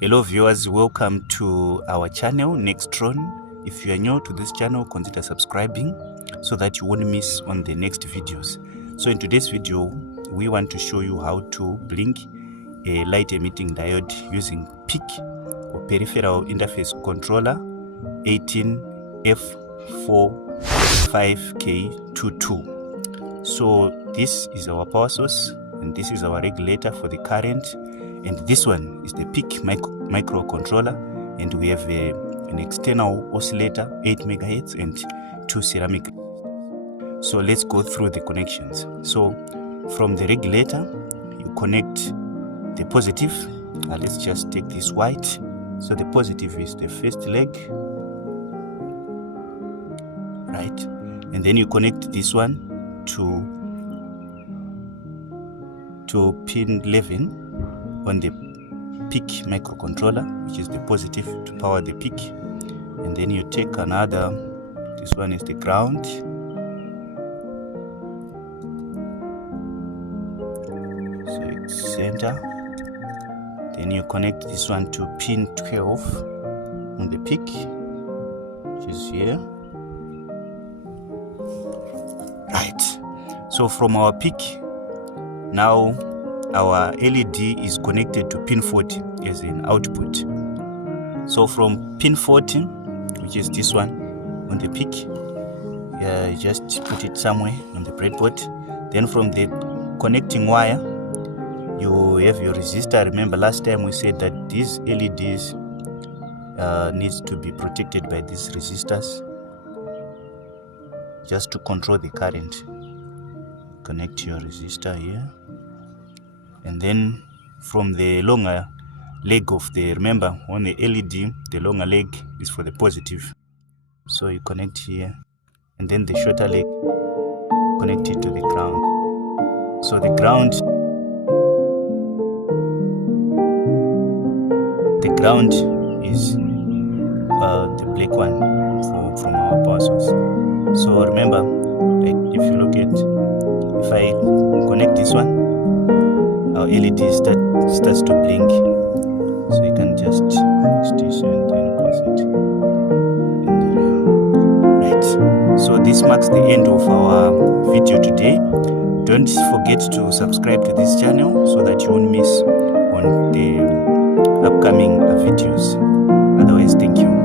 Hello viewers, welcome to our channel Nextron. If you are new to this channel, consider subscribing so that you won't miss on the next videos. So in today's video, we want to show you how to blink a light emitting diode using PIC or peripheral interface controller 18F45K22. So this is our power source and this is our regulator for the current, and this one is the PIC microcontroller, and we have an external oscillator 8 MHz and 2 ceramic. So let's go through the connections. So from the regulator you connect the positive. Let's just take this white. So the positive is the first leg, right? And then you connect this one to pin 11 on the PIC microcontroller, which is the positive, to power the PIC. And then you take another, this one is the ground, so it's center. Then you connect this one to pin 12 on the PIC, which is here. Right. So from our PIC, now our LED is connected to pin 40 as an output. So from pin 40, which is this one on the PIC, you just put it somewhere on the breadboard. Then from the connecting wire, you have your resistor. Remember last time we said that these LEDs needs to be protected by these resistors just to control the current. Connect your resistor here, and then from the longer leg of the, remember on the LED, the longer leg is for the positive, so you connect here, and then the shorter leg connect it to the ground. So the ground is the black one from our power source. So remember, like if you look at, if I connect this one, our LED starts to blink. So you can just fix this and then place it in the rear. Right. So this marks the end of our video today. Don't forget to subscribe to this channel so that you won't miss on the upcoming videos. Otherwise, thank you.